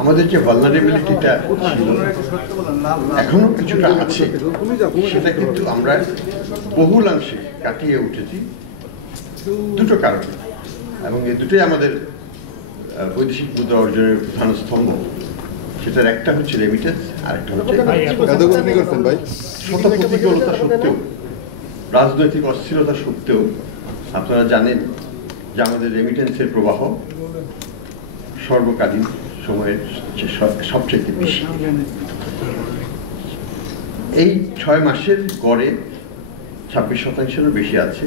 আমাদের যে ভালনারেবিলিটিটা এখনো কিছুটা আছে, সেটা কিন্তু আমরা বহুলাংশে কাটিয়ে উঠেছি দুটো কারণে, এবং এই দুটোই আমাদের বৈদেশিক মুদ্রা অর্জনের প্রধান স্তম্ভ। সেটার একটা হচ্ছে রেমিটেন্স, আর একটা হচ্ছে শতপ্রতিকূলতা সত্ত্বেও, রাজনৈতিক অস্থিরতা সত্ত্বেও আপনারা জানেন যে আমাদের রেমিটেন্সের প্রবাহ সর্বকালীন সময়ের সবচেয়ে বেশি। এই 6 মাসের গড়ে 26%-এরও বেশি আছে,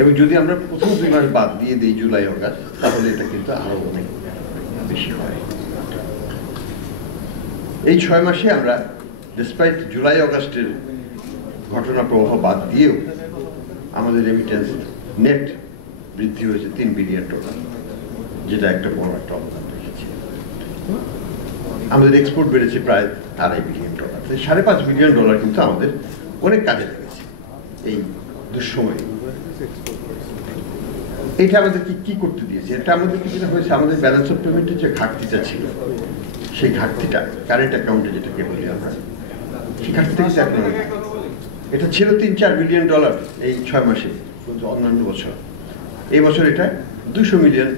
এবং যদি আমরা প্রথম 2 মাস বাদ দিয়ে দিই, জুলাই অগাস্ট, তাহলে এটা কিন্তু আরো অনেক বেশি হয়। এই 6 মাসে আমরা ডিসপাইট জুলাই অগাস্টের ঘটনা প্রবাহ বাদ দিয়েও আমাদের রেমিটেন্স নেট বৃদ্ধি হয়েছে $3 বিলিয়ন, যেটা একটা বড় একটা অবদান রেখেছে। আমাদের এক্সপোর্ট বেড়েছে প্রায় $2.5 বিলিয়ন। $5.5 বিলিয়ন কিন্তু আমাদের অনেক কাজে লেগেছে এই দুঃসময়ে। এটা আমাদেরকে কি করতে দিয়েছে? এটা আমাদেরকে যেটা হয়েছে, আমাদের ব্যালেন্স অফ পেমেন্টের যে ঘাটতিটা ছিল, সেই ঘাটতিটা কারেন্ট অ্যাকাউন্টে যেটাকে বলি আমরা, সেই ঘাটতিটা কিন্তু এখন এটা ছিল $3-4 বিলিয়ন এই 6 মাসে, কিন্তু অন্যান্য বছর, এই বছর এটা $200 মিলিয়ন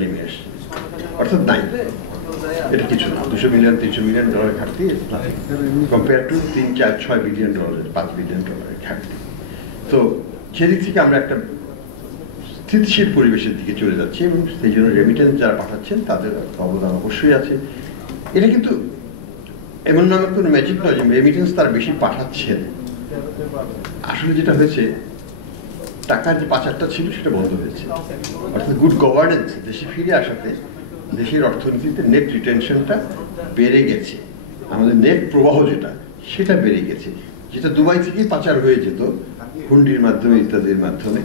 নেমে আসছে, অর্থাৎ নাই, এটা কিছু না। $200 মিলিয়ন $300 মিলিয়ন ঘাটতি কম্পেয়ার টু $3-4-6 বিলিয়ন $5 বিলিয়ন ঘাটতি। তো সেদিক থেকে আমরা একটা স্থিতিশীল পরিবেশের দিকে চলে যাচ্ছি, এবং সেই জন্য রেমিটেন্স যারা পাঠাচ্ছেন তাদের অবদান অবশ্যই আছে। এটা কিন্তু এমন নামে কোনো ম্যাজিক নয় যে রেমিটেন্স তারা বেশি পাঠাচ্ছেন। আসলে যেটা হয়েছে, টাকার যে পাচারটা ছিল সেটা বন্ধ হয়েছে, অর্থাৎ গুড গভর্নেন্স দেশে ফিরে আসাতে দেশের অর্থনীতিতে নেট রিটেনশনটা বেড়ে গেছে। আমাদের নেট প্রবাহ যেটা, সেটা বেড়ে গেছে, যেটা দুবাই থেকেই পাচার হয়ে যেত হুন্ডির মাধ্যমে ইত্যাদির মাধ্যমে।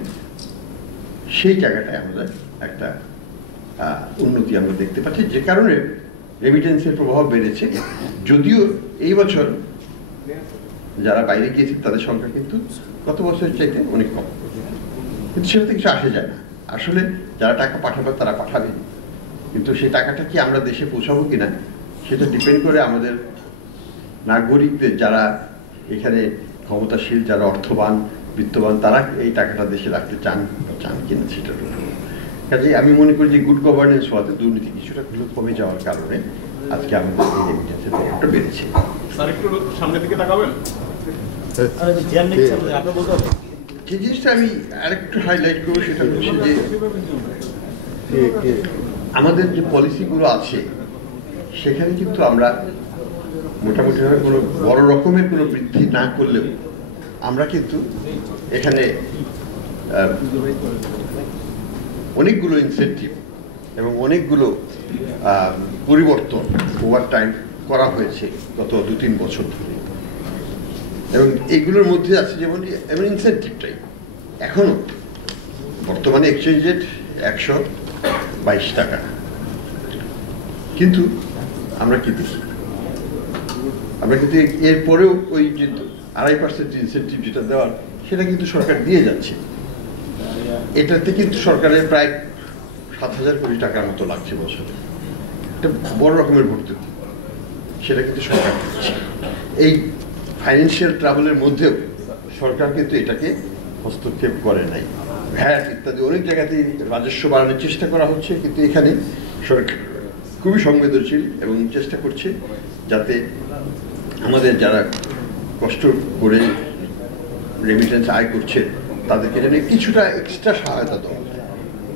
সেই জায়গাটায় আমাদের একটা উন্নতি আমরা দেখতে পাচ্ছি, যে কারণে রেমিটেন্সের প্রভাব বেড়েছে। যদিও এই বছর যারা বাইরে গিয়েছে তাদের সংখ্যা কিন্তু গত বছরের চাইতে অনেক কম, কিন্তু সেটাতে কিছু আসে যায় না। আসলে যারা টাকা পাঠাবে তারা পাঠাবে, কিন্তু সেই টাকাটা কি আমরা দেশে পৌঁছাবো কিনা সেটা ডিপেন্ড করে আমাদের নাগরিকদের, যারা এখানে ক্ষমতাশীল, যারা অর্থবান বিত্তবান, তারা এই টাকাটা দেশে রাখতে চান কিনা সেটার উপর। কাজেই আমি মনে করি যে গুড গভর্নেন্স হওয়াতে দুর্নীতি কিছুটা কমে যাওয়ার কারণে আজকে আমাদের এই রেমিটেন্সের প্রভাবটা বেড়েছে। যে জিনিসটা আমি আরেকটু হাইলাইট করবো সেটা হচ্ছে যে আমাদের যে পলিসিগুলো আছে সেখানে কিন্তু আমরা মোটামুটিভাবে কোনো বড় রকমের কোনো বৃদ্ধি না করলেও আমরা কিন্তু এখানে অনেকগুলো ইনসেন্টিভ এবং অনেকগুলো পরিবর্তন ওভার টাইম করা হয়েছে গত 2-3 বছর ধরে, এবং এইগুলোর মধ্যে আছে যেমন ইনসেন্টিভটাই এখনো বর্তমানে এক্সচেঞ্জ রেট 122 টাকা, কিন্তু আমরা কি দেখি, আমরা কিন্তু এরপরেও ওই যে 2.5% ইনসেন্টিভ যেটা দেওয়ার, সেটা কিন্তু সরকার দিয়ে যাচ্ছে। এটাতে কিন্তু সরকারের প্রায় 7,000 কোটি টাকার মতো লাগছে বছরে, এটা বড় রকমের ভর্তুকি, সেটা কিন্তু সরকার দিচ্ছে। এই ফাইন্যান্সিয়াল ট্রাবলের মধ্যেও সরকার কিন্তু এটাকে হস্তক্ষেপ করে নাই। ভ্যাট ইত্যাদি অনেক জায়গাতেই রাজস্ব বাড়ানোর চেষ্টা করা হচ্ছে, কিন্তু এখানে সরকার খুবই সংবেদনশীল এবং চেষ্টা করছে যাতে আমাদের যারা কষ্ট করে রেমিটেন্স আয় করছে তাদেরকে যেন কিছুটা এক্সট্রা সহায়তা দেওয়া।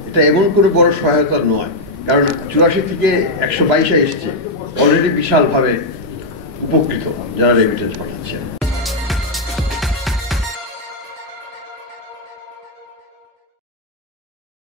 এটা এমন কোনো বড় সহায়তা নয়, কারণ 84 থেকে 122-এ এসছে, অলরেডি বিশালভাবে উপকৃত যারা রেমিটেন্স পাঠাচ্ছে।